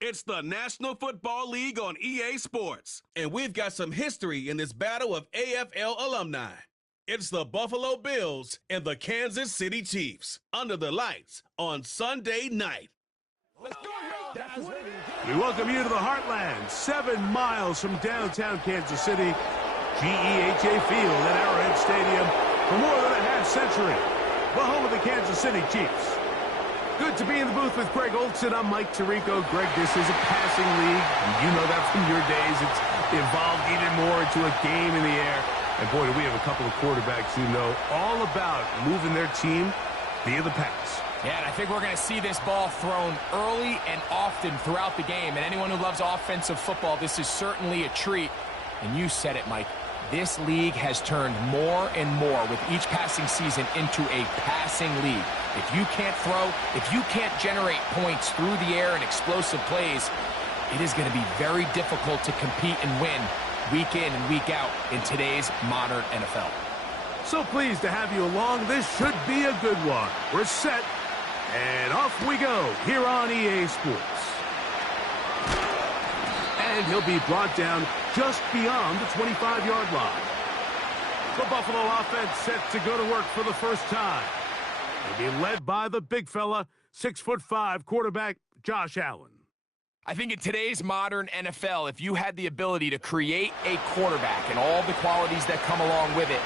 It's the National Football League on EA Sports, and we've got some history in this battle of AFL alumni. It's the Buffalo Bills and the Kansas City Chiefs under the lights on Sunday night. We welcome you to the Heartland, 7 miles from downtown Kansas City, GEHA Field at Arrowhead Stadium for more than a half-century, the home of the Kansas City Chiefs. Good to be in the booth with Greg Olson. I'm Mike Tirico. Greg, this is a passing league. You know that from your days. It's evolved even more into a game in the air. And boy, do we have a couple of quarterbacks who know all about moving their team via the pass. Yeah, and I think we're going to see this ball thrown early and often throughout the game. And anyone who loves offensive football, this is certainly a treat. And you said it, Mike. This league has turned more and more with each passing season into a passing league. If you can't throw, if you can't generate points through the air and explosive plays, it is going to be very difficult to compete and win week in and week out in today's modern NFL. So pleased to have you along. This should be a good one. We're set, and off we go here on EA Sports. And he'll be brought down just beyond the 25-yard line. The Buffalo offense set to go to work for the first time. They'll be led by the big fella, 6'5" quarterback Josh Allen. I think in today's modern NFL, if you had the ability to create a quarterback and all the qualities that come along with it,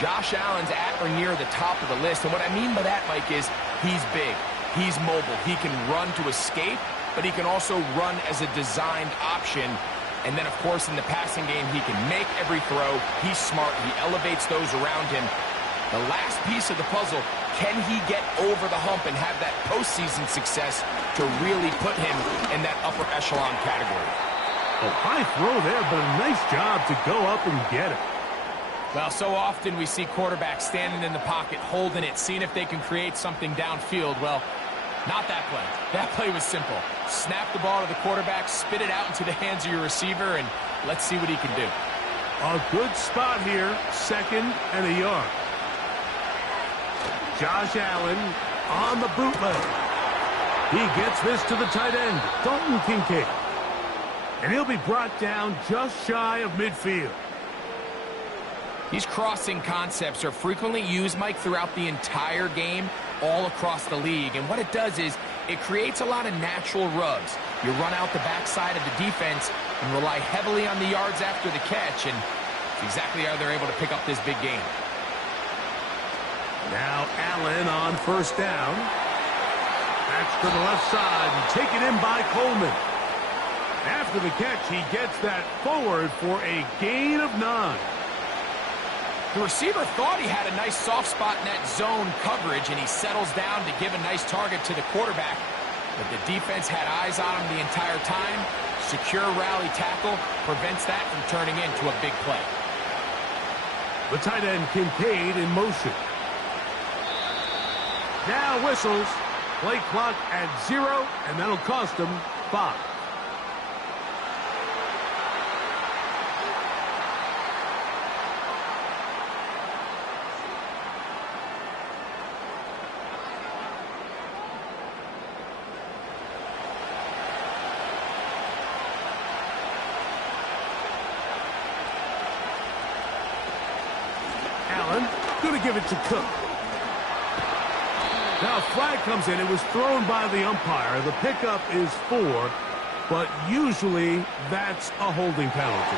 Josh Allen's at or near the top of the list. And what I mean by that, Mike, is he's big, he's mobile, he can run to escape, but he can also run as a designed option. And then, of course, in the passing game, he can make every throw. He's smart. He elevates those around him. The last piece of the puzzle, can he get over the hump and have that postseason success to really put him in that upper echelon category? A high throw there, but a nice job to go up and get it. Well, so often we see quarterbacks standing in the pocket, holding it, seeing if they can create something downfield. Well, not that play. That play was simple. Snap the ball to the quarterback, spit it out into the hands of your receiver, and let's see what he can do. A good spot here, 2nd and a yard. Josh Allen on the bootleg. He gets this to the tight end, Dalton Kincaid. And he'll be brought down just shy of midfield. These crossing concepts are frequently used, Mike, throughout the entire game, all across the league. And what it does is it creates a lot of natural rubs. You run out the backside of the defense and rely heavily on the yards after the catch, and it's exactly how they're able to pick up this big game. Now Allen on 1st down. That's to the left side and taken in by Coleman. After the catch, he gets that forward for a gain of 9. The receiver thought he had a nice soft spot in that zone coverage, and he settles down to give a nice target to the quarterback. But the defense had eyes on him the entire time. Secure rally tackle prevents that from turning into a big play. The tight end Kincaid in motion. Now whistles. Play clock at 0, and that'll cost him 5. Allen, going to give it to Cook. Now a flag comes in. It was thrown by the umpire. The pickup is 4, but usually that's a holding penalty.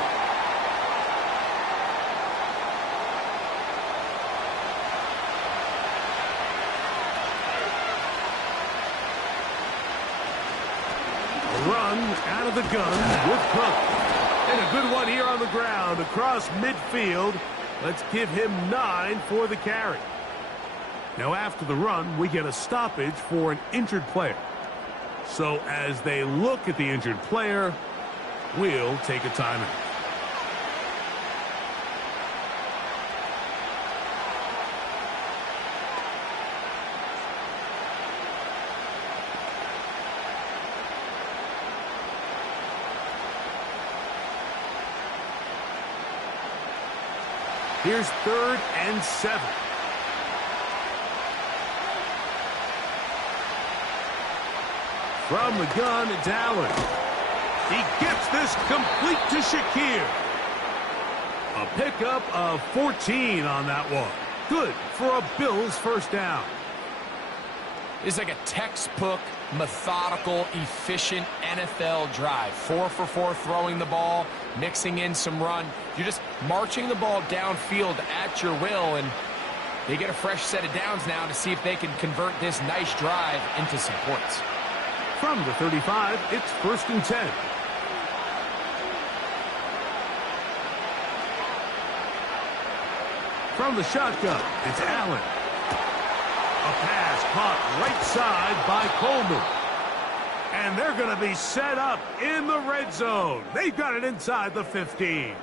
A run out of the gun with Cook. And a good one here on the ground across midfield. Let's give him 9 for the carry. Now after the run, we get a stoppage for an injured player. So as they look at the injured player, we'll take a timeout. Here's 3rd and 7. From the gun, it's Allen. He gets this complete to Shakir. A pickup of 14 on that one. Good for a Bills first down. It's like a textbook, methodical, efficient NFL drive. 4 for 4 throwing the ball, mixing in some run. You're just marching the ball downfield at your will, and they get a fresh set of downs now to see if they can convert this nice drive into some points. From the 35, it's 1st and 10. From the shotgun, it's Allen. A pass caught right side by Coleman. And they're going to be set up in the red zone. They've got it inside the 15.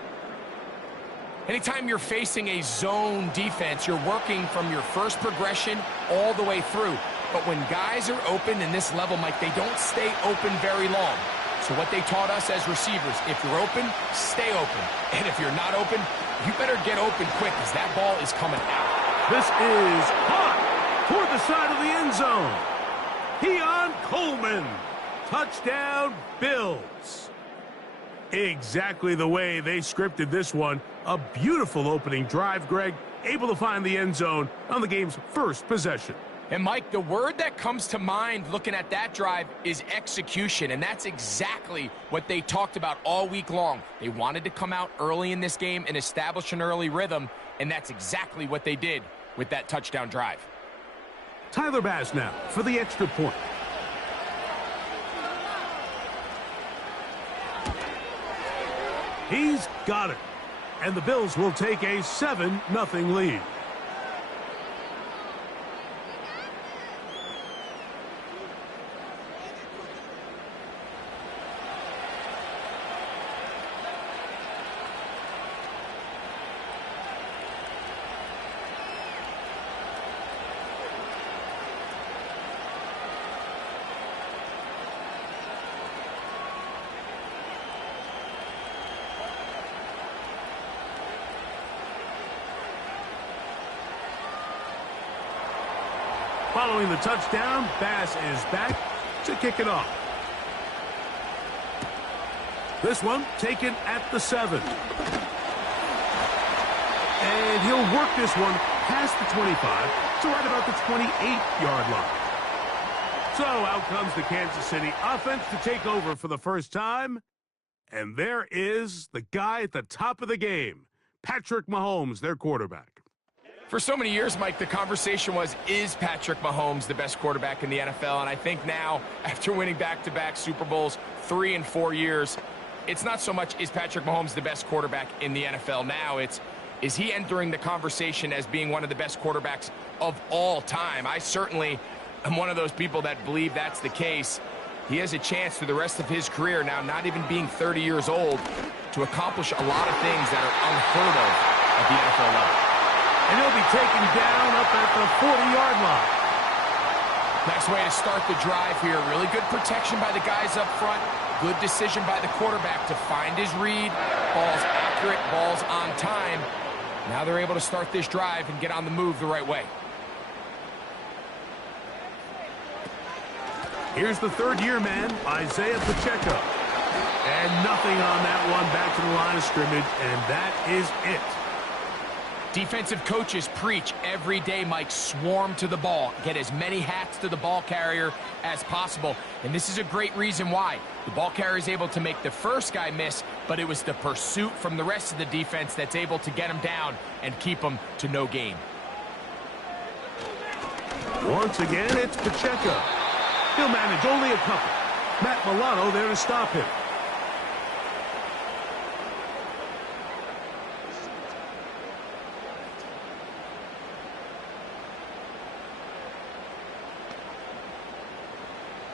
Anytime you're facing a zone defense, you're working from your first progression all the way through. But when guys are open in this level, Mike, they don't stay open very long. So what they taught us as receivers, if you're open, stay open. And if you're not open, you better get open quick because that ball is coming out. This is hot toward the side of the end zone. Keon Coleman. Touchdown, Bills. Exactly the way they scripted this one. A beautiful opening drive, Greg. Able to find the end zone on the game's first possession. And, Mike, the word that comes to mind looking at that drive is execution, and that's exactly what they talked about all week long. They wanted to come out early in this game and establish an early rhythm, and that's exactly what they did with that touchdown drive. Tyler Bass now for the extra point. He's got it. And the Bills will take a 7-0 lead. Following the touchdown, Bass is back to kick it off. This one taken at the 7. And he'll work this one past the 25 to right about the 28-yard line. So out comes the Kansas City offense to take over for the first time. And there is the guy at the top of the game, Patrick Mahomes, their quarterback. For so many years, Mike, the conversation was, is Patrick Mahomes the best quarterback in the NFL? And I think now, after winning back-to-back Super Bowls 3 and 4 years, it's not so much is Patrick Mahomes the best quarterback in the NFL now, it's is he entering the conversation as being one of the best quarterbacks of all time? I certainly am one of those people that believe that's the case. He has a chance through the rest of his career, now not even being 30 years old, to accomplish a lot of things that are unheard of at the NFL level. And he'll be taken down up at the 40-yard line. Nice way to start the drive here. Really good protection by the guys up front. Good decision by the quarterback to find his read. Ball's accurate, ball's on time. Now they're able to start this drive and get on the move the right way. Here's the third-year man, Isaiah Pacheco. And nothing on that one, back to the line of scrimmage, and that is it. Defensive coaches preach every day, Mike, swarm to the ball. Get as many hats to the ball carrier as possible. And this is a great reason why. The ball carrier is able to make the first guy miss, but it was the pursuit from the rest of the defense that's able to get him down and keep him to no gain. Once again, it's Pacheco. He'll manage only a couple. Matt Milano there to stop him.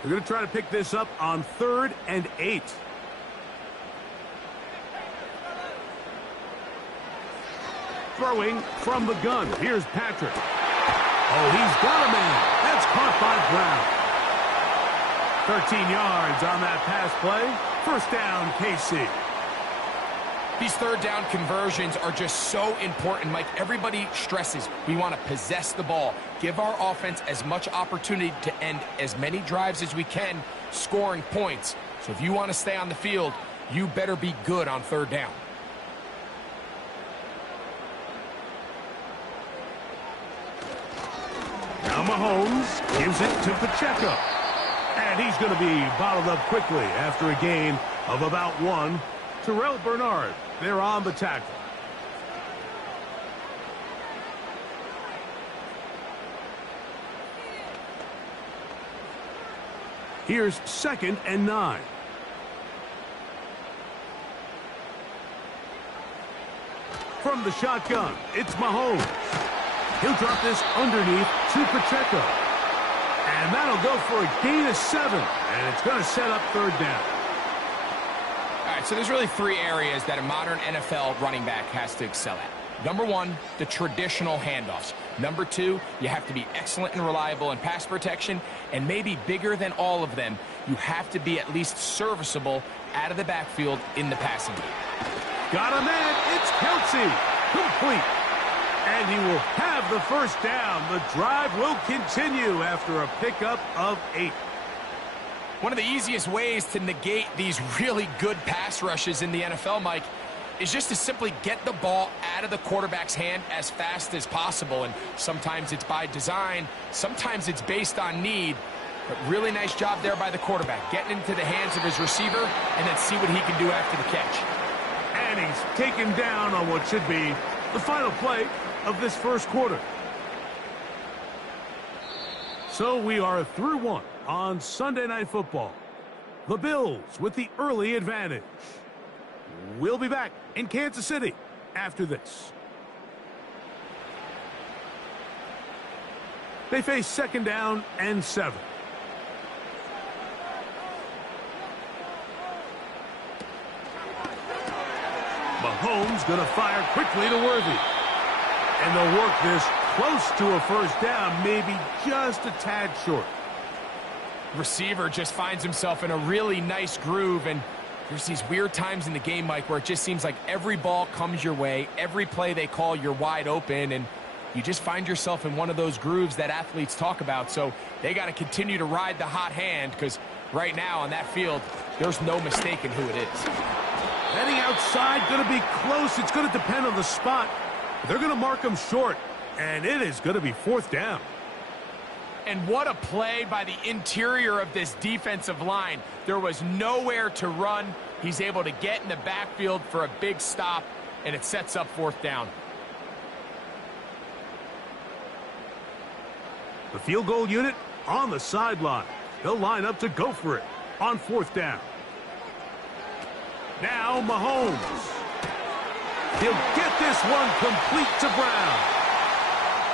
We're going to try to pick this up on 3rd and 8. Throwing from the gun. Here's Patrick. Oh, he's got a man. That's caught by Brown. 13 yards on that pass play. First down, KC. These third down conversions are just so important, Mike. Everybody stresses we want to possess the ball, give our offense as much opportunity to end as many drives as we can scoring points. So if you want to stay on the field, you better be good on third down. Now Mahomes gives it to Pacheco. And he's going to be bottled up quickly after a gain of about 1. Terrell Bernard, they're on the tackle. Here's 2nd and 9. From the shotgun, it's Mahomes. He'll drop this underneath to Pacheco. And that'll go for a gain of 7. And it's going to set up third down. All right, so there's really 3 areas that a modern NFL running back has to excel at. Number 1, the traditional handoffs. Number 2, you have to be excellent and reliable in pass protection. And maybe bigger than all of them, you have to be at least serviceable out of the backfield in the passing game. Got a man. It's Kelsey. Complete. And he will have the first down. The drive will continue after a pickup of 8. One of the easiest ways to negate these really good pass rushes in the NFL, Mike, is just to simply get the ball out of the quarterback's hand as fast as possible. And sometimes it's by design, sometimes it's based on need. But really nice job there by the quarterback, getting into the hands of his receiver and then see what he can do after the catch. And he's taken down on what should be the final play of this first quarter. So we are through 1 on Sunday Night Football. The Bills with the early advantage. We'll be back in Kansas City after this. They face 2nd down and 7. Mahomes going to fire quickly to Worthy. And they'll work this close to a first down, maybe just a tad short. Receiver just finds himself in a really nice groove, and there's these weird times in the game, Mike, where it just seems like every ball comes your way, every play they call, you're wide open, and you just find yourself in one of those grooves that athletes talk about. So they got to continue to ride the hot hand, because right now on that field, there's no mistaking who it is. Heading outside, going to be close. It's going to depend on the spot. They're going to mark him short, and it is going to be 4th down. And what a play by the interior of this defensive line. There was nowhere to run. He's able to get in the backfield for a big stop, and it sets up 4th down. The field goal unit on the sideline. They'll line up to go for it on 4th down. Now Mahomes. He'll get this one complete to Brown.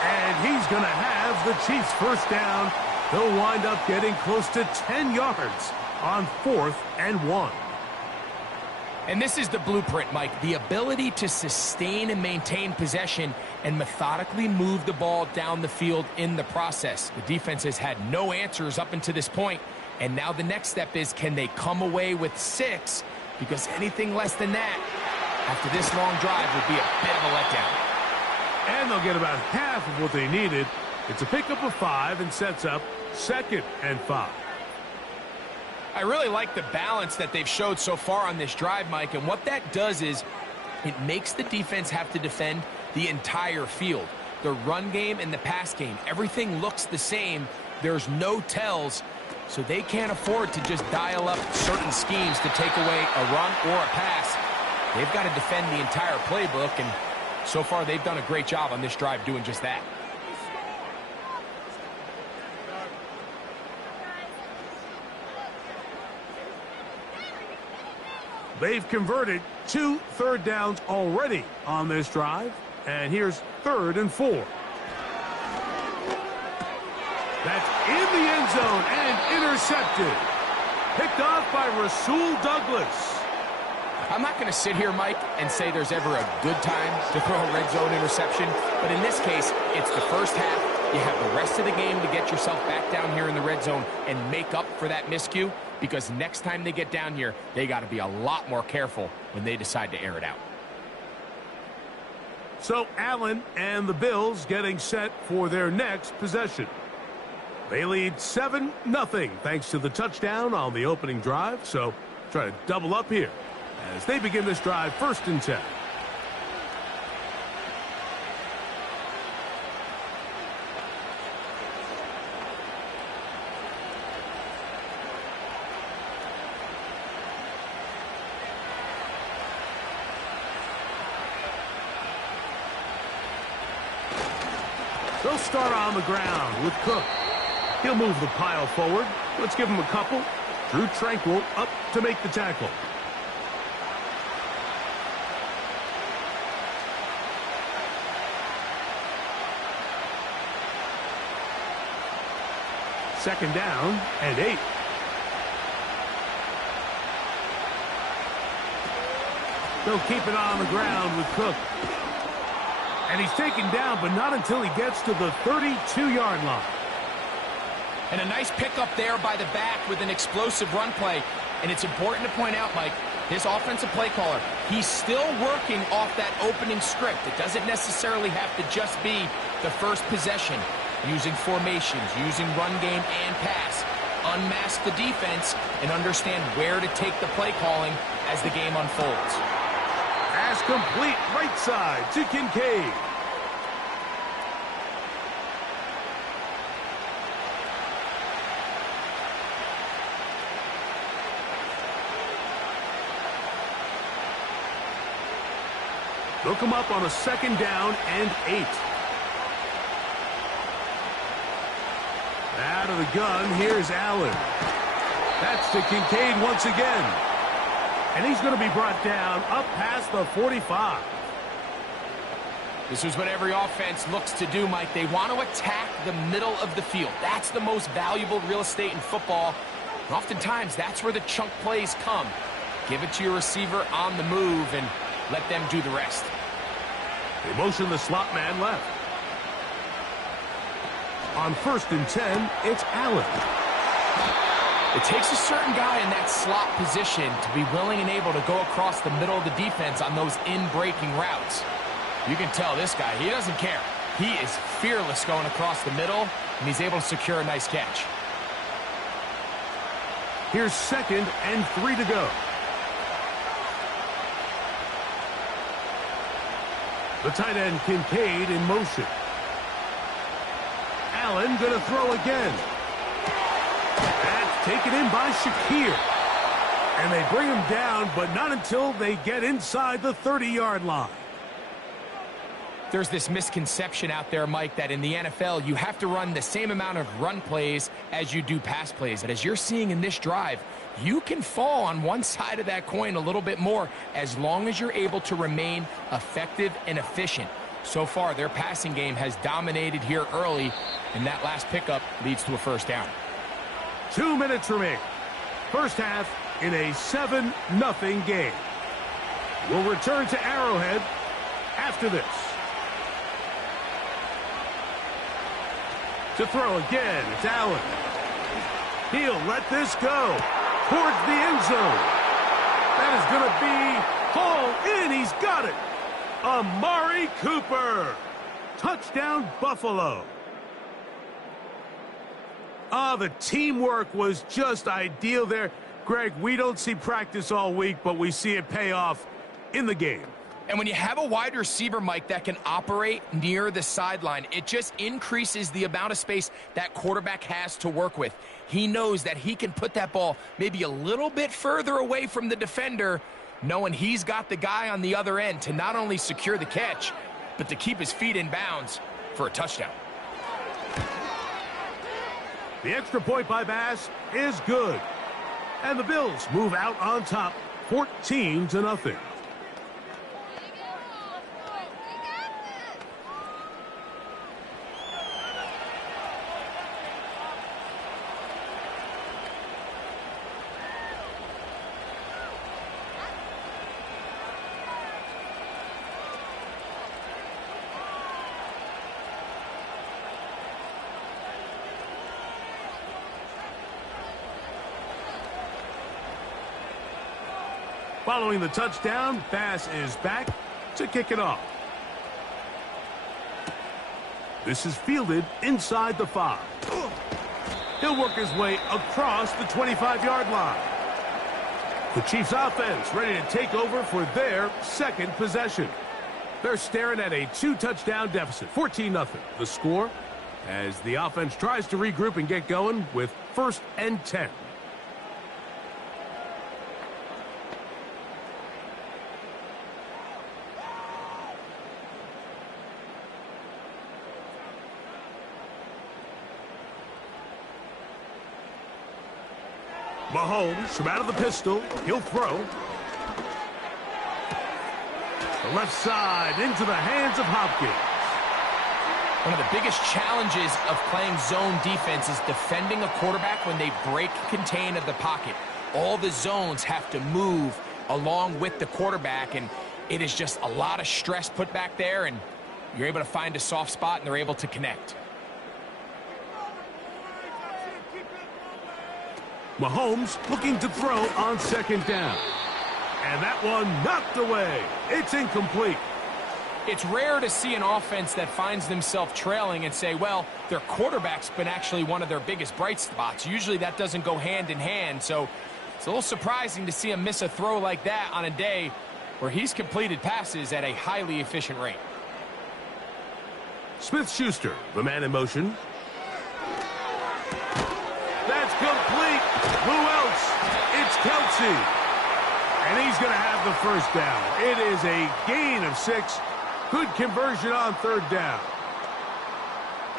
And he's going to have the Chiefs first down. They'll wind up getting close to 10 yards on 4th and 1. And this is the blueprint, Mike. The ability to sustain and maintain possession and methodically move the ball down the field in the process. The defense has had no answers up until this point. And now the next step is, can they come away with 6? Because anything less than that, after this long drive, would be a bit of a letdown. And they'll get about half of what they needed. It's a pickup of 5 and sets up 2nd and 5. I really like the balance that they've showed so far on this drive, Mike. And what that does is it makes the defense have to defend the entire field. The run game and the pass game, everything looks the same. There's no tells. So they can't afford to just dial up certain schemes to take away a run or a pass. They've got to defend the entire playbook, and so far they've done a great job on this drive doing just that. They've converted 2 third downs already on this drive, and here's 3rd and 4. That's in the end zone and intercepted. Picked off by Rasul Douglas. I'm not going to sit here, Mike, and say there's ever a good time to throw a red zone interception, but in this case, it's the first half. You have the rest of the game to get yourself back down here in the red zone and make up for that miscue, because next time they get down here, they got to be a lot more careful when they decide to air it out. So Allen and the Bills getting set for their next possession. They lead 7-0 thanks to the touchdown on the opening drive. So try to double up here as they begin this drive 1st and 10. They'll start on the ground with Cook. He'll move the pile forward. Let's give him a couple. Drew Tranquil up to make the tackle. Second down and 8. They'll keep it on the ground with Cook. And he's taken down, but not until he gets to the 32-yard line. And a nice pickup there by the back with an explosive run play. And it's important to point out, Mike, this offensive play caller, he's still working off that opening script. It doesn't necessarily have to just be the first possession. Using formations, using run game and pass. Unmask the defense and understand where to take the play calling as the game unfolds. Pass complete right side to Kincaid. They'll come up on a 2nd down and 8. Out of the gun, here's Allen. That's to Kincaid once again. And he's going to be brought down up past the 45. This is what every offense looks to do, Mike. They want to attack the middle of the field. That's the most valuable real estate in football. And oftentimes, that's where the chunk plays come. Give it to your receiver on the move and let them do the rest. They motion the slot man left. On 1st and 10, it's Allen. It takes a certain guy in that slot position to be willing and able to go across the middle of the defense on those in-breaking routes. You can tell this guy, he doesn't care. He is fearless going across the middle, and he's able to secure a nice catch. Here's 2nd and 3 to go. The tight end Kincaid in motion. Allen going to throw again. That's taken in by Shakir. And they bring him down, but not until they get inside the 30-yard line. There's this misconception out there, Mike, that in the NFL, you have to run the same amount of run plays as you do pass plays. And as you're seeing in this drive, you can fall on one side of that coin a little bit more as long as you're able to remain effective and efficient. So far, their passing game has dominated here early, and that last pickup leads to a 1st down. 2 minutes remaining. First half in a 7-0 game. We'll return to Arrowhead after this. To throw again, it's Allen. He'll let this go towards the end zone. That is going to be hauled in. He's got it. Amari Cooper. Touchdown, Buffalo. The teamwork was just ideal there. Greg, we don't see practice all week, but we see it pay off in the game. And when you have a wide receiver, Mike, that can operate near the sideline, it just increases the amount of space that quarterback has to work with. He knows that he can put that ball maybe a little bit further away from the defender, knowing he's got the guy on the other end to not only secure the catch, but to keep his feet in bounds for a touchdown. The extra point by Bass is good. And the Bills move out on top, 14-0. Following the touchdown, Bass is back to kick it off. This is fielded inside the 5. He'll work his way across the 25-yard line. The Chiefs offense ready to take over for their second possession. They're staring at a 2-touchdown deficit, 14-0. The score as the offense tries to regroup and get going with 1st and 10. Mahomes from out of the pistol. He'll throw. The left side into the hands of Hopkins. One of the biggest challenges of playing zone defense is defending a quarterback when they break contain of the pocket. All the zones have to move along with the quarterback, and it is just a lot of stress put back there, and you're able to find a soft spot, and they're able to connect. Mahomes looking to throw on 2nd down. And that one knocked away. It's incomplete. It's rare to see an offense that finds themselves trailing and say, well, their quarterback's been actually one of their biggest bright spots. Usually that doesn't go hand in hand, so it's a little surprising to see him miss a throw like that on a day where he's completed passes at a highly efficient rate. Smith-Schuster, the man in motion. That's complete. Who else? It's Kelsey. And he's going to have the 1st down. It is a gain of 6. Good conversion on 3rd down.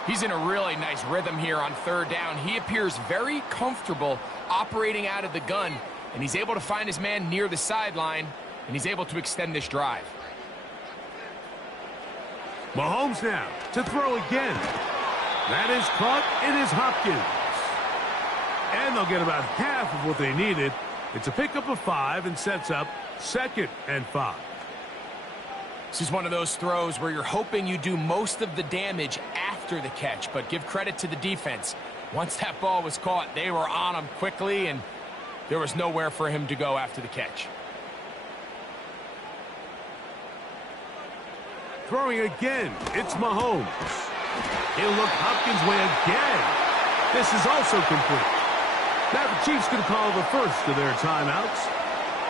He's in a really nice rhythm here on 3rd down. He appears very comfortable operating out of the gun, and he's able to find his man near the sideline, and he's able to extend this drive. Mahomes now to throw again. That is caught. It is Hopkins. And they'll get about half of what they needed. It's a pickup of 5 and sets up 2nd and 5. This is one of those throws where you're hoping you do most of the damage after the catch, but give credit to the defense. Once that ball was caught, they were on him quickly, and there was nowhere for him to go after the catch. Throwing again, it's Mahomes. He'll look Hopkins' way again. This is also complete. Now the Chiefs can call the first of their timeouts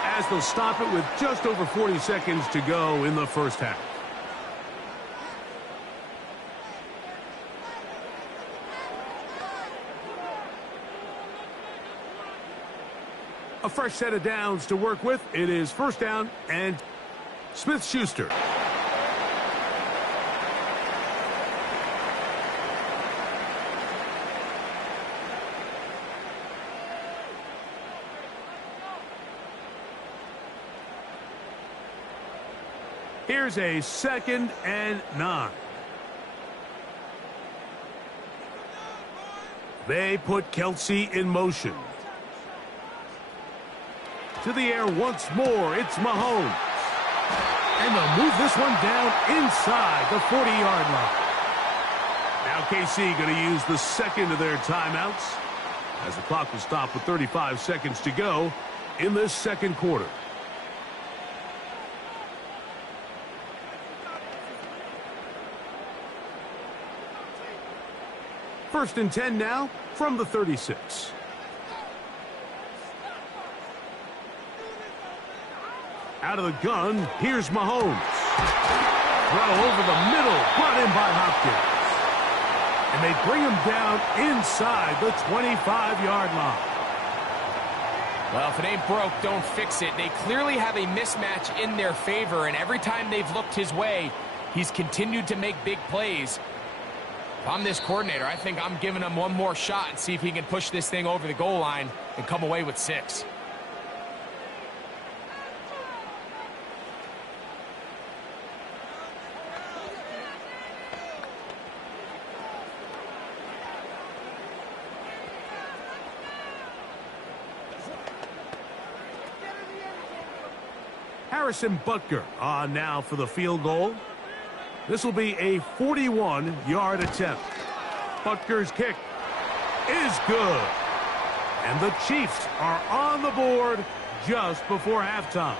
as they'll stop it with just over 40 seconds to go in the 1st half. A fresh set of downs to work with. It is 1st down and Smith-Schuster. Here's a 2nd and 9. They put Kelsey in motion. To the air once more, it's Mahomes. And they'll move this one down inside the 40-yard line. Now KC going to use the 2nd of their timeouts as the clock will stop with 35 seconds to go in this 2nd quarter. First and 10 now from the 36. Out of the gun, here's Mahomes. Throw over the middle, brought in by Hopkins. And they bring him down inside the 25-yard line. Well, if it ain't broke, don't fix it. They clearly have a mismatch in their favor, and every time they've looked his way, he's continued to make big plays. If I'm this coordinator, I think I'm giving him one more shot and see if he can push this thing over the goal line and come away with 6. Harrison Butker on now for the field goal. This will be a 41-yard attempt. Butker's kick is good. And the Chiefs are on the board just before halftime.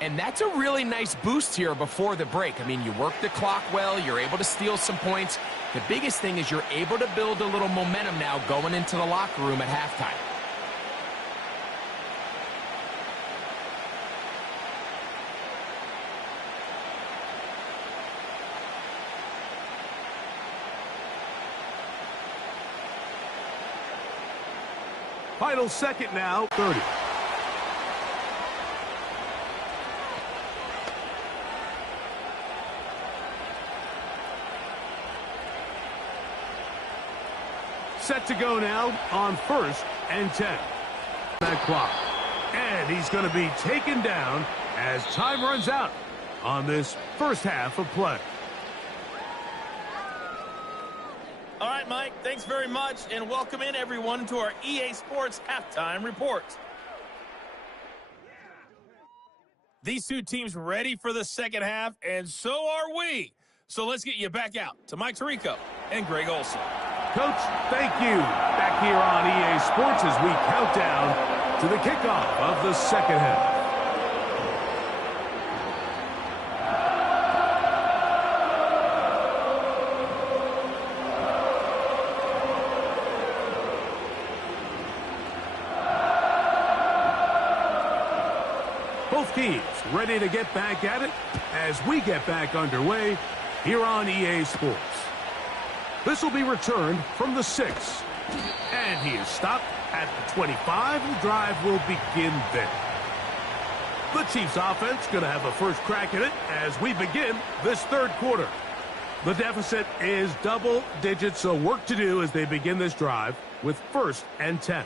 And that's a really nice boost here before the break. I mean, you work the clock well, you're able to steal some points, The biggest thing is you're able to build a little momentum now going into the locker room at halftime. Final second now, 30. Set to go now on 1st and 10. That clock. And he's going to be taken down as time runs out on this first half of play. All right, Mike, thanks very much, and welcome in, everyone, to our EA Sports Halftime Report. These two teams ready for the second half, and so are we. So let's get you back out to Mike Tirico and Greg Olson. Coach, thank you. Back here on EA Sports as we count down to the kickoff of the second half. Both teams ready to get back at it as we get back underway here on EA Sports. This will be returned from the 6. And he is stopped at the 25. The drive will begin there. The Chiefs offense going to have a first crack at it as we begin this third quarter. The deficit is double digits, so work to do as they begin this drive with 1st and 10.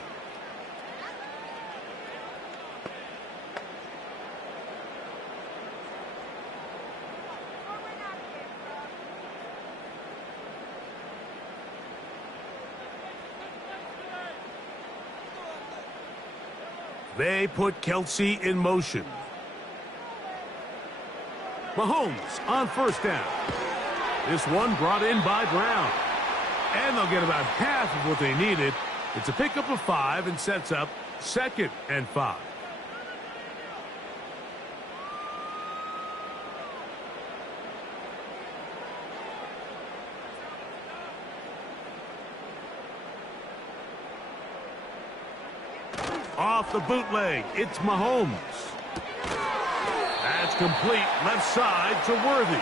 They put Kelsey in motion. Mahomes on 1st down. This one brought in by Brown. And they'll get about half of what they needed. It's a pickup of 5 and sets up 2nd and 5. Off the bootleg, it's Mahomes. That's complete left side to Worthy.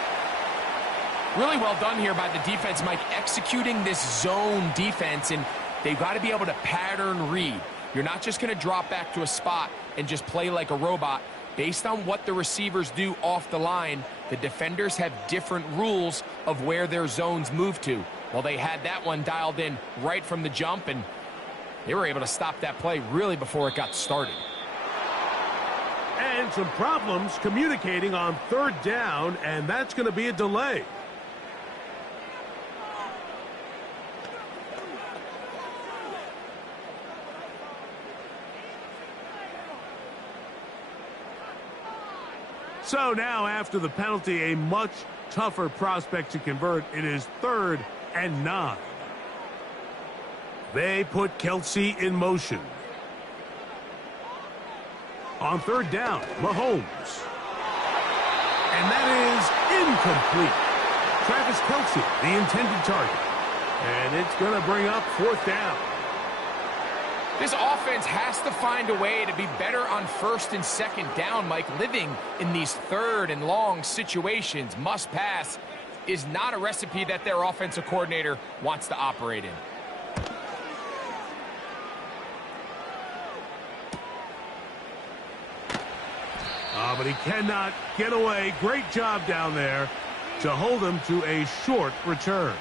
Really well done here by the defense, Mike, executing this zone defense, and they've got to be able to pattern read. You're not just going to drop back to a spot and just play like a robot. Based on what the receivers do off the line, the defenders have different rules of where their zones move to. Well, they had that one dialed in right from the jump, and they were able to stop that play really before it got started. And some problems communicating on 3rd down, and that's going to be a delay. So now, after the penalty, a much tougher prospect to convert. It is 3rd and 9. They put Kelsey in motion. On 3rd down, Mahomes. And that is incomplete. Travis Kelsey, the intended target. And it's going to bring up 4th down. This offense has to find a way to be better on 1st and 2nd down, Mike. Living in these 3rd and long situations, must pass, is not a recipe that their offensive coordinator wants to operate in. But he cannot get away. Great job down there to hold him to a short return.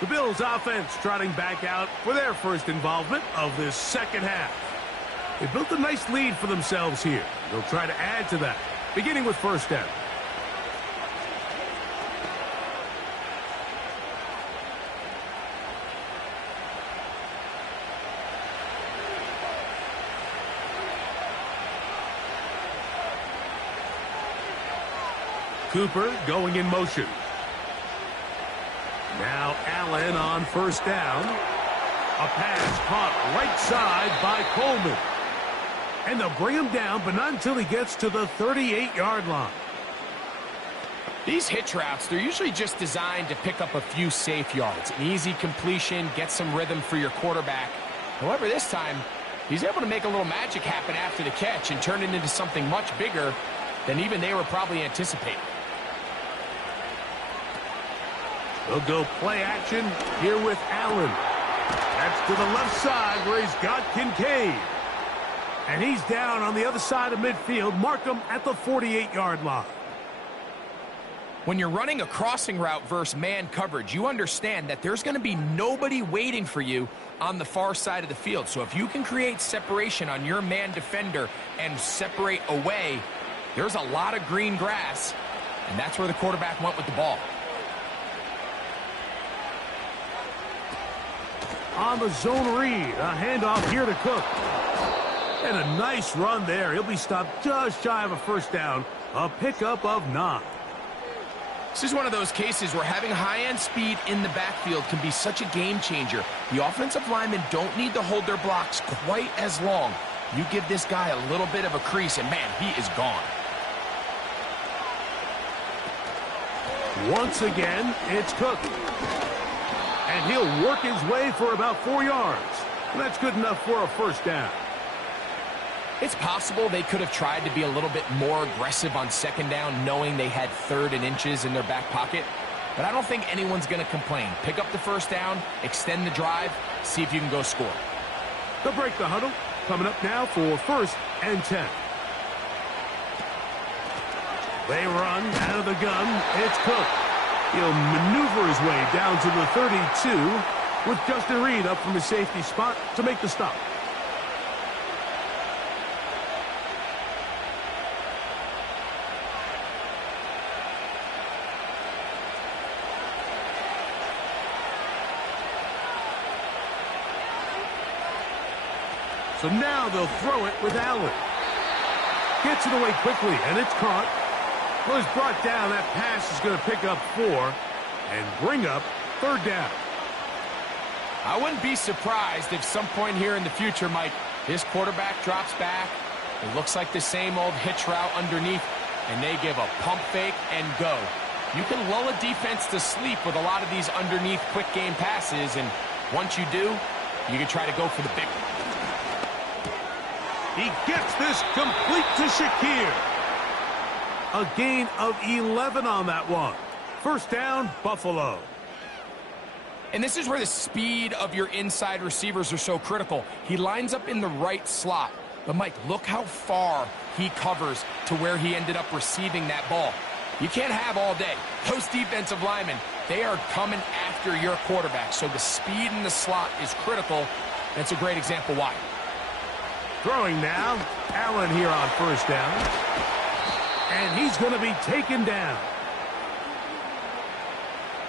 The Bills offense trotting back out for their first involvement of this second half. They built a nice lead for themselves here. They'll try to add to that, beginning with 1st down. Cooper going in motion. Now Allen on 1st down. A pass caught right side by Coleman. And they'll bring him down, but not until he gets to the 38-yard line. These hitch routes, they're usually just designed to pick up a few safe yards. An easy completion, get some rhythm for your quarterback. However, this time, he's able to make a little magic happen after the catch and turn it into something much bigger than even they were probably anticipating. They'll go play action here with Allen. That's to the left side where he's got Kincaid. And he's down on the other side of midfield. Mark him at the 48-yard line. When you're running a crossing route versus man coverage, you understand that there's going to be nobody waiting for you on the far side of the field. So if you can create separation on your man defender and separate away, there's a lot of green grass, and that's where the quarterback went with the ball. On the zone read, a handoff here to Cook. And a nice run there. He'll be stopped just shy of a first down. A pickup of 9. This is one of those cases where having high-end speed in the backfield can be such a game changer. The offensive linemen don't need to hold their blocks quite as long. You give this guy a little bit of a crease, and man, he is gone. Once again, it's Cook. And he'll work his way for about 4 yards. And that's good enough for a first down. It's possible they could have tried to be a little bit more aggressive on second down, knowing they had 3rd and inches in their back pocket. But I don't think anyone's going to complain. Pick up the first down, extend the drive, see if you can go score. They'll break the huddle. Coming up now for 1st and 10. They run out of the gun. It's Cook. He'll maneuver his way down to the 32 with Justin Reed up from his safety spot to make the stop. So now they'll throw it with Allen. Gets it away quickly, and it's caught. Was brought down. That pass is going to pick up 4 and bring up 3rd down. I wouldn't be surprised if some point here in the future, Mike, this quarterback drops back. It looks like the same old hitch route underneath, and they give a pump fake and go. You can lull a defense to sleep with a lot of these underneath quick game passes, and once you do, you can try to go for the big one. He gets this complete to Shakir. A gain of 11 on that one. First down, Buffalo. And this is where the speed of your inside receivers are so critical. He lines up in the right slot. But, Mike, look how far he covers to where he ended up receiving that ball. You can't have all day. Those defensive linemen, they are coming after your quarterback. So the speed in the slot is critical. That's a great example why. Throwing now, Allen here on first down. And he's going to be taken down.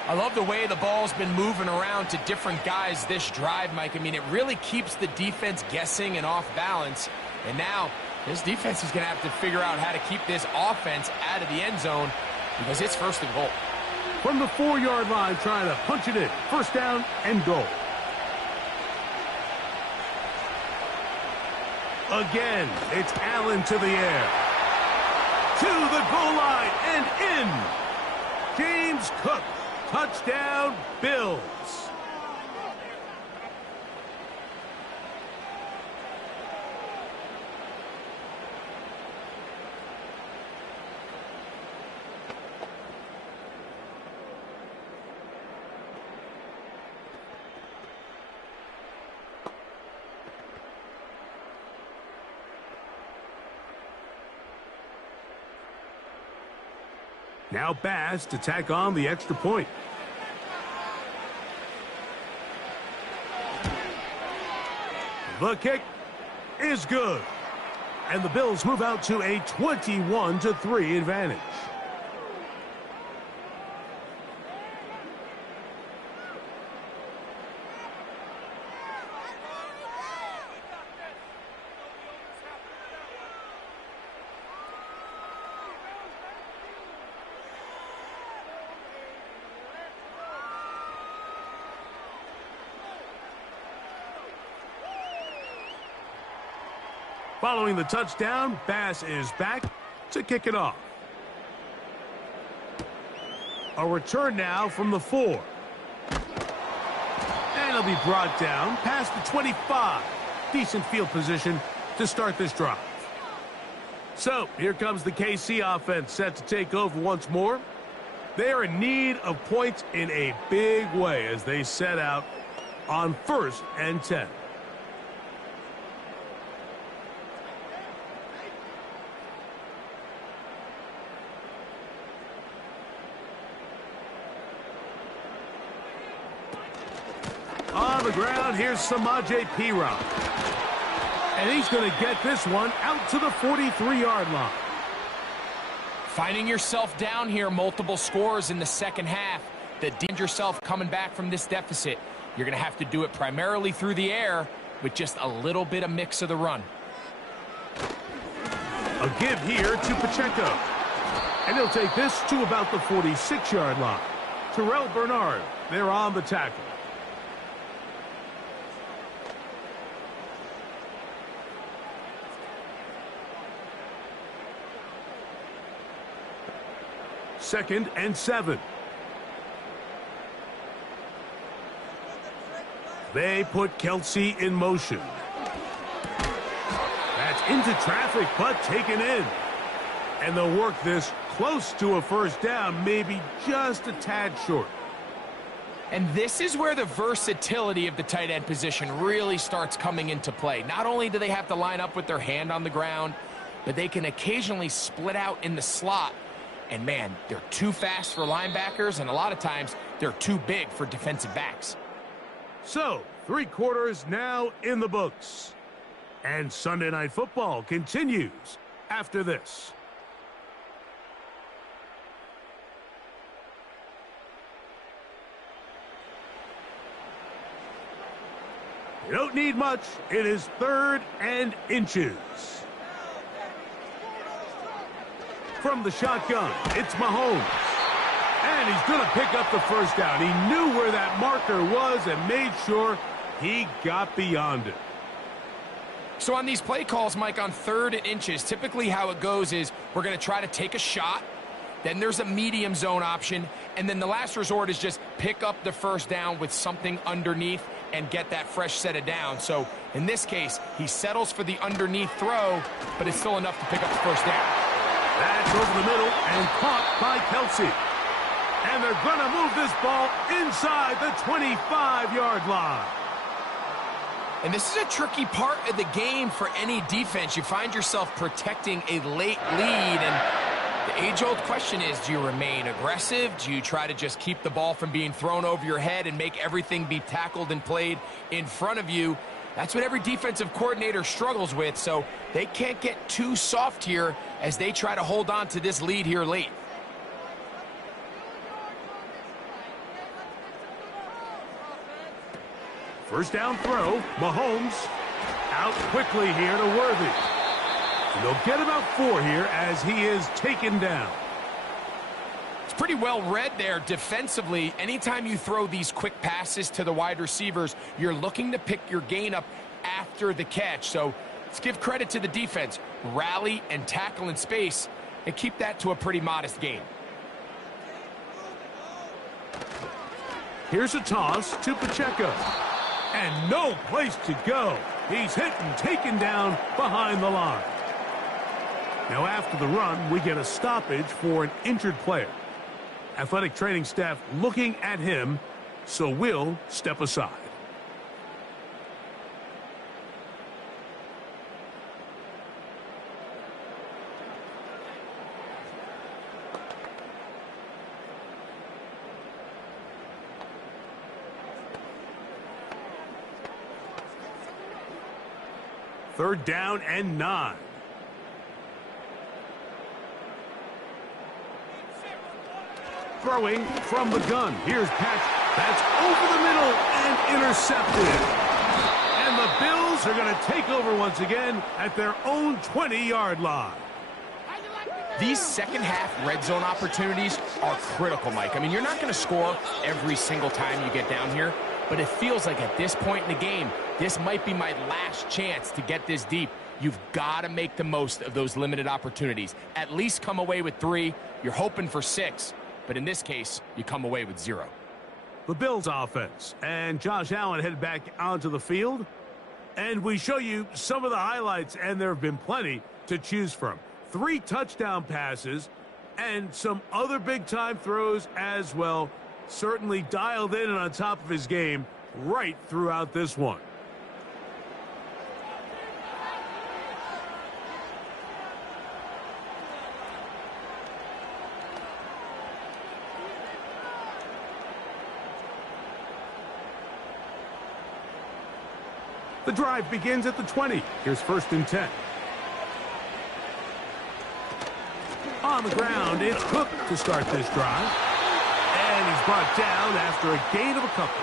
I love the way the ball's been moving around to different guys this drive, Mike. I mean, it really keeps the defense guessing and off balance. And now, this defense is going to have to figure out how to keep this offense out of the end zone because it's 1st and goal. From the 4-yard line, trying to punch it in. First down and goal. Again, it's Allen to the air. To the goal line and in. James Cook. Touchdown, Bills. Now Bass to tack on the extra point. The kick is good. And the Bills move out to a 21-3 advantage. Following the touchdown, Bass is back to kick it off. A return now from the 4. And he'll be brought down past the 25. Decent field position to start this drive. So, here comes the KC offense set to take over once more. They are in need of points in a big way as they set out on 1st and 10. On the ground, here's Samaje Perine. And he's going to get this one out to the 43-yard line. Finding yourself down here, multiple scores in the second half. Danger yourself coming back from this deficit. You're going to have to do it primarily through the air with just a little bit of mix of the run. A give here to Pacheco. And he'll take this to about the 46-yard line. Terrell Bernard, they're on the tackle. Second and 7. They put Kelsey in motion. That's into traffic, but taken in. And they'll work this close to a first down, maybe just a tad short. And this is where the versatility of the tight end position really starts coming into play. Not only do they have to line up with their hand on the ground, but they can occasionally split out in the slot. And man, they're too fast for linebackers, and a lot of times they're too big for defensive backs. So, 3 quarters now in the books. And Sunday Night Football continues after this. You don't need much. It is 3rd and inches. From the shotgun, it's Mahomes. And he's going to pick up the first down. He knew where that marker was and made sure he got beyond it. So on these play calls, Mike, on 3rd and inches, typically how it goes is we're going to try to take a shot. Then there's a medium zone option. And then the last resort is just pick up the first down with something underneath and get that fresh set of down. So in this case, he settles for the underneath throw, but it's still enough to pick up the first down. That's over the middle and caught by Kelsey. And they're going to move this ball inside the 25-yard line. And this is a tricky part of the game for any defense. You find yourself protecting a late lead, and the age-old question is, do you remain aggressive? Do you try to just keep the ball from being thrown over your head and make everything be tackled and played in front of you? That's what every defensive coordinator struggles with, so they can't get too soft here as they try to hold on to this lead here late. First down throw, Mahomes out quickly here to Worthy. And they'll get about 4 here as he is taken down. It's pretty well read there defensively. Anytime you throw these quick passes to the wide receivers, you're looking to pick your gain up after the catch. So let's give credit to the defense. Rally and tackle in space and keep that to a pretty modest gain. Here's a toss to Pacheco. And no place to go. He's hit and taken down behind the line. Now after the run, we get a stoppage for an injured player. Athletic training staff looking at him, so we'll step aside. Third down and 9. Throwing from the gun. Here's Patch. That's over the middle and intercepted. And the Bills are going to take over once again at their own 20-yard line. These second-half red zone opportunities are critical, Mike. I mean, you're not going to score every single time you get down here, but it feels like at this point in the game, this might be my last chance to get this deep. You've got to make the most of those limited opportunities. At least come away with 3. You're hoping for 6. but in this case, you come away with 0. The Bills offense, and Josh Allen head back onto the field. And we show you some of the highlights, and there have been plenty to choose from. 3 touchdown passes and some other big-time throws as well. Certainly dialed in and on top of his game right throughout this one. The drive begins at the 20. Here's 1st and 10. On the ground, it's Cook to start this drive. And he's brought down after a gain of a couple.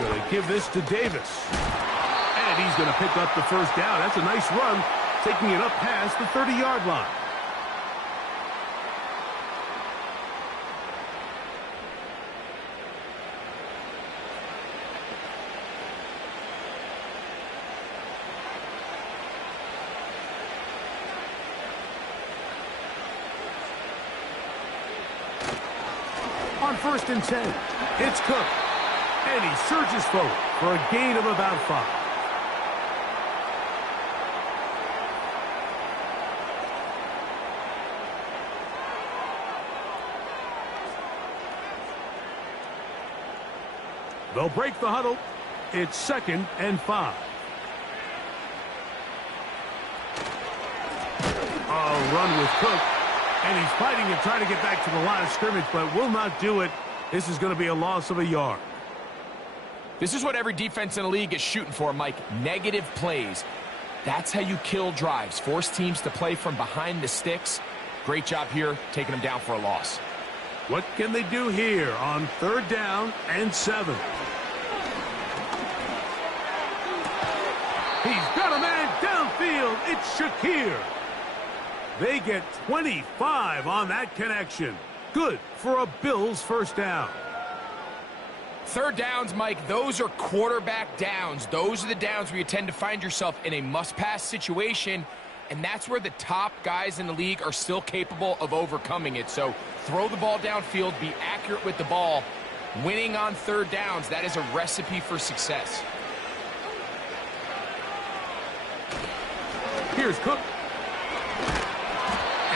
Going to give this to Davis. And he's going to pick up the 1st down. That's a nice run, taking it up past the 30-yard line. On 1st and 10, it's Cook. And he surges forward for a gain of about 5. They'll break the huddle. It's 2nd and 5. A run with Cook. And he's fighting and trying to get back to the line of scrimmage, but will not do it. This is going to be a loss of a yard. This is what every defense in the league is shooting for, Mike. Negative plays. That's how you kill drives. Force teams to play from behind the sticks. Great job here, taking them down for a loss. What can they do here on 3rd down and 7? He's got a man downfield. It's Shakir. They get 25 on that connection. Good for a Bills 1st down. 3rd downs, Mike, those are quarterback downs. Those are the downs where you tend to find yourself in a must-pass situation, and that's where the top guys in the league are still capable of overcoming it. So throw the ball downfield, be accurate with the ball. Winning on 3rd downs, that is a recipe for success. Here's Cook.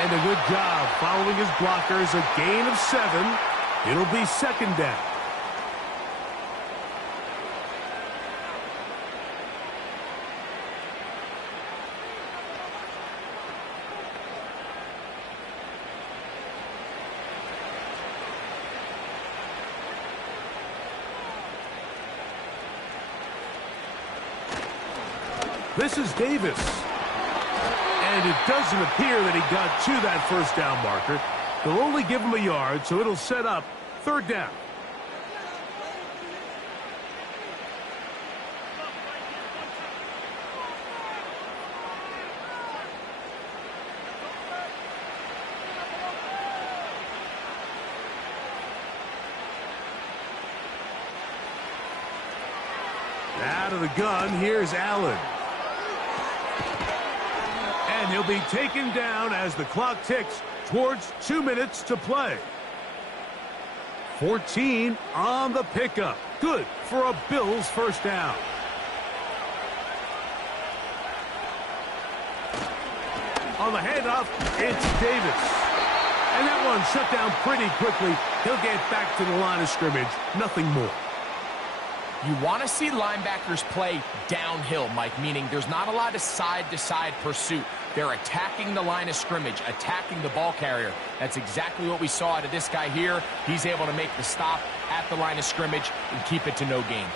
And a good job following his blockers, a gain of 7. It'll be 2nd down. This is Davis. And it doesn't appear that he got to that 1st down marker. They'll only give him a yard, so it'll set up 3rd down. Out of the gun, here's Allen. And he'll be taken down as the clock ticks towards 2 minutes to play. 14 on the pickup. Good for a Bills 1st down. On the handoff, it's Davis. And that one shut down pretty quickly. He'll get back to the line of scrimmage. Nothing more. You want to see linebackers play downhill, Mike, meaning there's not a lot of side-to-side pursuit. They're attacking the line of scrimmage, attacking the ball carrier. That's exactly what we saw out of this guy here. He's able to make the stop at the line of scrimmage and keep it to no gain.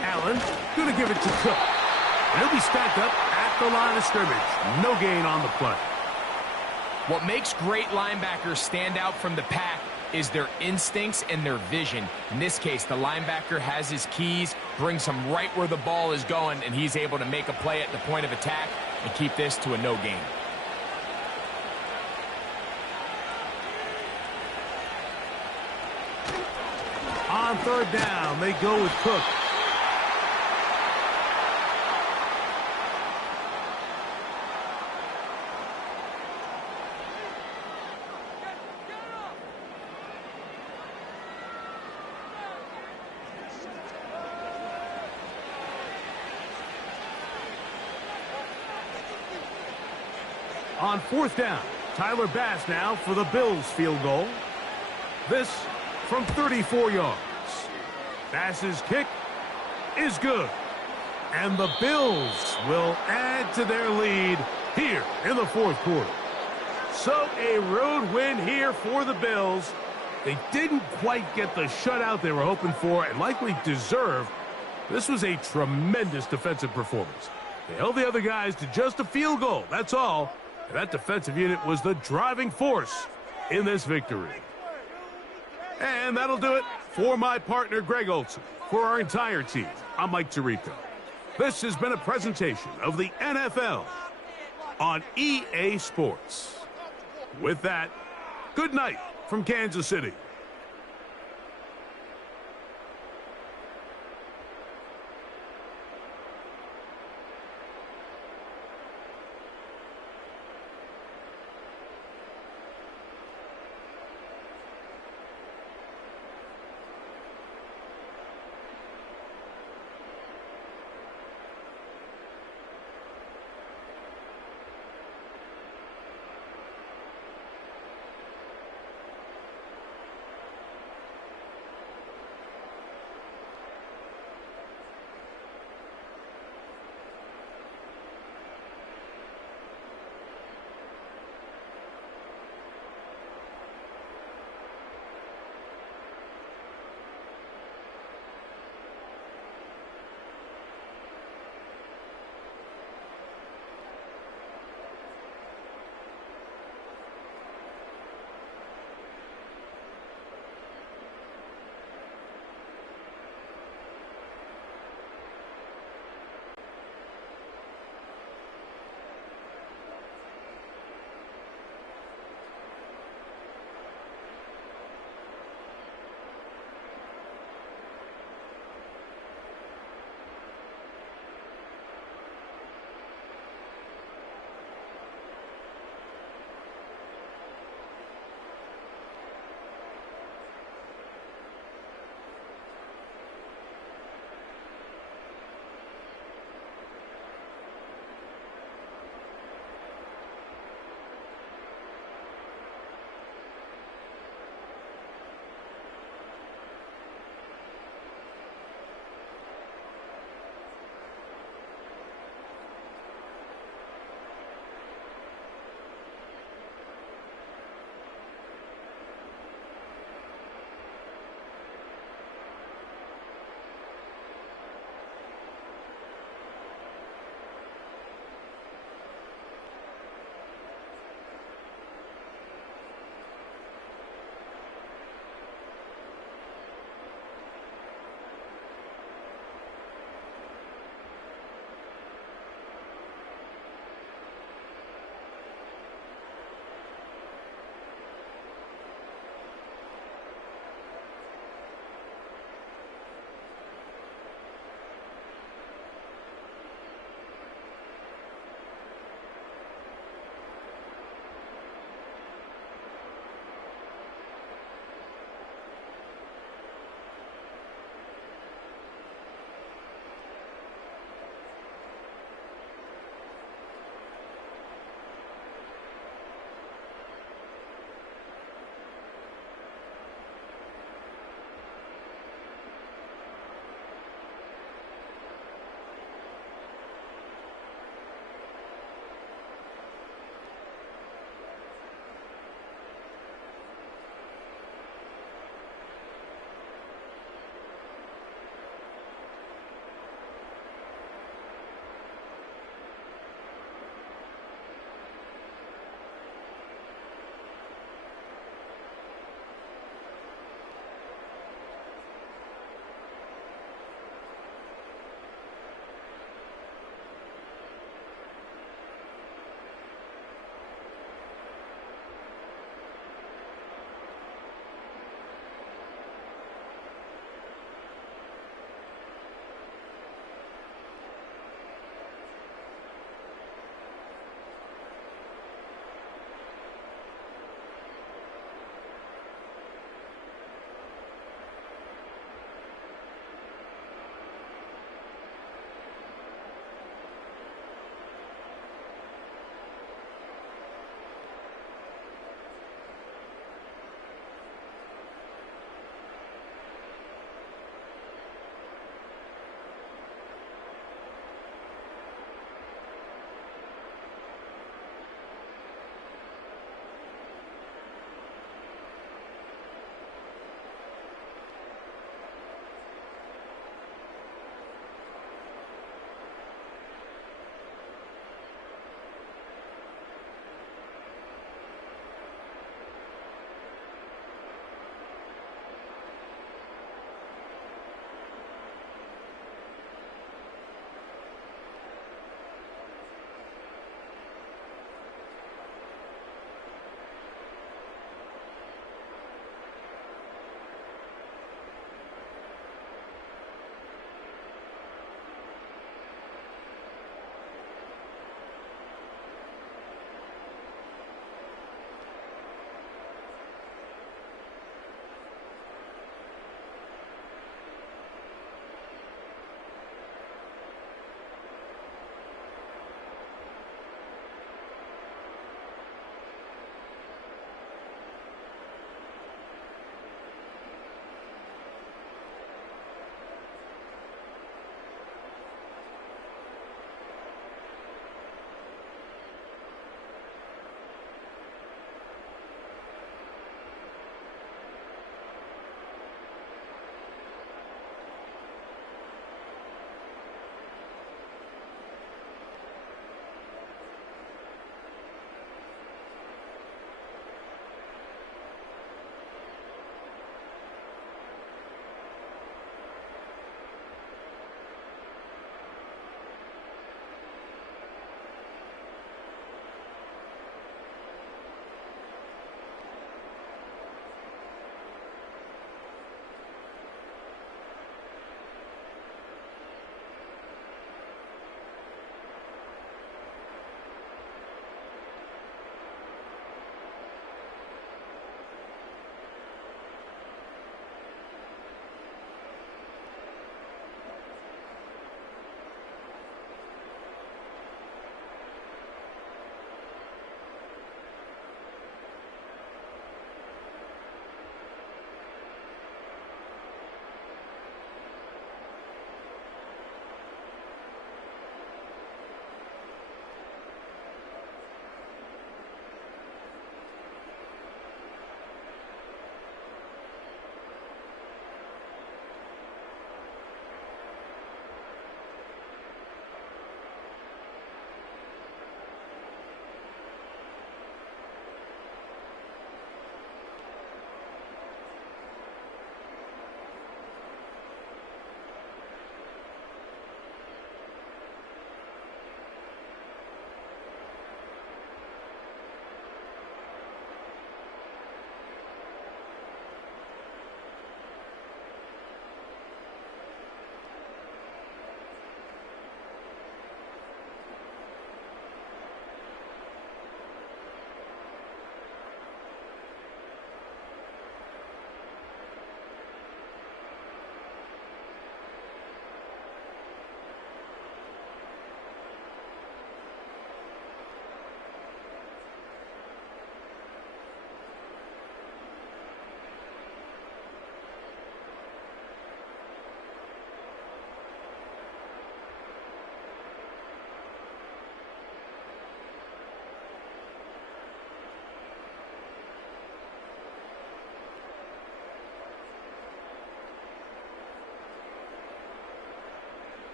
Allen going to give it to Cook. And he'll be stacked up at the line of scrimmage. No gain on the play. What makes great linebackers stand out from the pack is their instincts and their vision. In this case, the linebacker has his keys, brings him right where the ball is going, and he's able to make a play at the point of attack and keep this to a no gain. On third down, they go with Cook. On fourth down, Tyler Bass now for the Bills field goal. This from 34 yards. Bass's kick is good. And the Bills will add to their lead here in the fourth quarter. So a road win here for the Bills. They didn't quite get the shutout they were hoping for and likely deserved. This was a tremendous defensive performance. They held the other guys to just a field goal, that's all. And that defensive unit was the driving force in this victory. And that'll do it for my partner, Greg Olson. For our entire team, I'm Mike Tirico. This has been a presentation of the NFL on EA Sports. With that, good night from Kansas City.